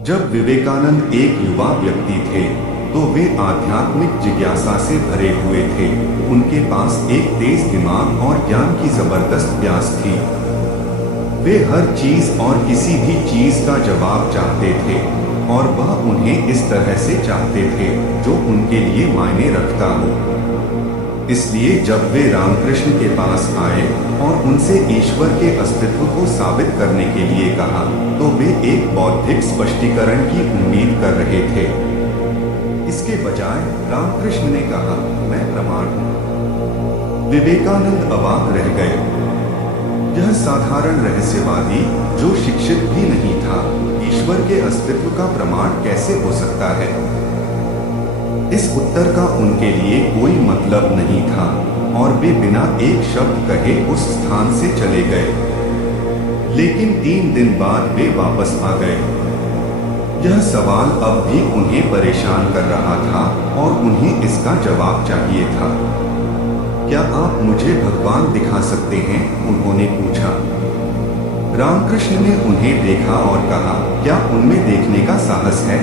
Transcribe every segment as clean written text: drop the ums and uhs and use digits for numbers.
जब विवेकानंद एक युवा व्यक्ति थे तो वे आध्यात्मिक जिज्ञासा से भरे हुए थे। उनके पास एक तेज दिमाग और ज्ञान की जबरदस्त प्यास थी। वे हर चीज और किसी भी चीज का जवाब चाहते थे और वह उन्हें इस तरह से चाहते थे जो उनके लिए मायने रखता हो। इसलिए जब वे रामकृष्ण के पास आए और उनसे ईश्वर के अस्तित्व को साबित करने के लिए कहा तो वे एक बौद्धिक स्पष्टीकरण की उम्मीद कर रहे थे। इसके बजाय रामकृष्ण ने कहा, मैं प्रमाण हूं। विवेकानंद अवाक रह गए। यह साधारण रहस्यवादी जो शिक्षित भी नहीं था, ईश्वर के अस्तित्व का प्रमाण कैसे हो सकता है? इस उत्तर का उनके लिए कोई मतलब नहीं था और वे बिना एक शब्द कहे उस स्थान से चले गए। लेकिन 3 दिन बाद वे वापस आ गए। यह सवाल अब भी उन्हें परेशान कर रहा था और उन्हें इसका जवाब चाहिए था। क्या आप मुझे भगवान दिखा सकते हैं? उन्होंने पूछा। रामकृष्ण ने उन्हें देखा और कहा, क्या उनमें देखने का साहस है?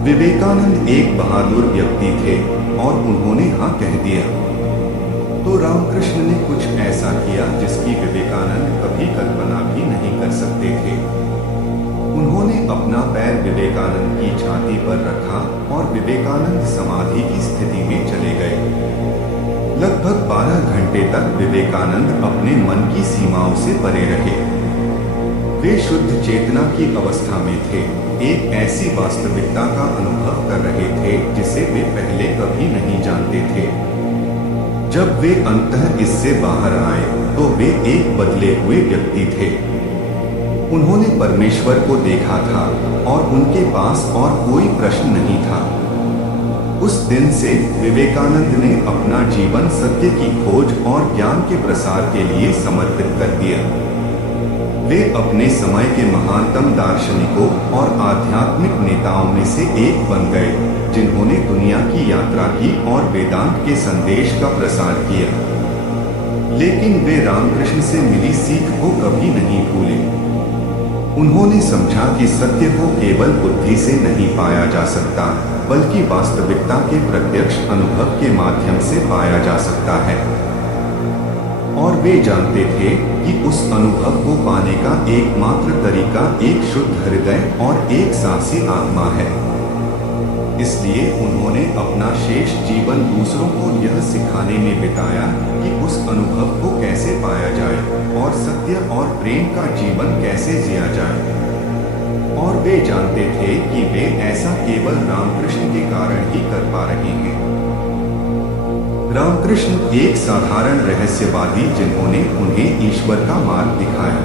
विवेकानंद एक बहादुर व्यक्ति थे और उन्होंने हाँ कह दिया। तो रामकृष्ण ने कुछ ऐसा किया जिसकी विवेकानंद कभी कल्पना भी नहीं कर सकते थे। उन्होंने अपना पैर विवेकानंद की छाती पर रखा और विवेकानंद समाधि की स्थिति में चले गए। लगभग 12 घंटे तक विवेकानंद अपने मन की सीमाओं से परे रहे। वे शुद्ध चेतना की अवस्था में थे, एक ऐसी वास्तविकता का अनुभव कर रहे थे जिसे वे पहले कभी नहीं जानते थे। जब वे अंततः इससे बाहर आए तो वे एक बदले हुए व्यक्ति थे। उन्होंने परमेश्वर को देखा था और उनके पास और कोई प्रश्न नहीं था। उस दिन से विवेकानंद ने अपना जीवन सत्य की खोज और ज्ञान के प्रसार के लिए समर्पित कर दिया। वे अपने समय के महानतम दार्शनिकों और आध्यात्मिक नेताओं में से एक बन गए जिन्होंने दुनिया की यात्रा की और वेदांत के संदेश का प्रसार किया। लेकिन वे रामकृष्ण से मिली सीख को कभी नहीं भूले। उन्होंने समझा कि सत्य को केवल बुद्धि से नहीं पाया जा सकता, बल्कि वास्तविकता के प्रत्यक्ष अनुभव के माध्यम से पाया जा सकता है। और वे जानते थे कि उस अनुभव को पाने का एकमात्र तरीका एक शुद्ध हृदय और एक साहसी आत्मा है। इसलिए उन्होंने अपना शेष जीवन दूसरों को यह सिखाने में बिताया कि उस अनुभव को कैसे पाया जाए और सत्य और प्रेम का जीवन कैसे जिया जाए। और वे जानते थे कि वे ऐसा केवल रामकृष्ण के कारण ही कर पा रहे हैं। रामकृष्ण एक साधारण रहस्यवादी जिन्होंने उन्हें ईश्वर का मार्ग दिखाया।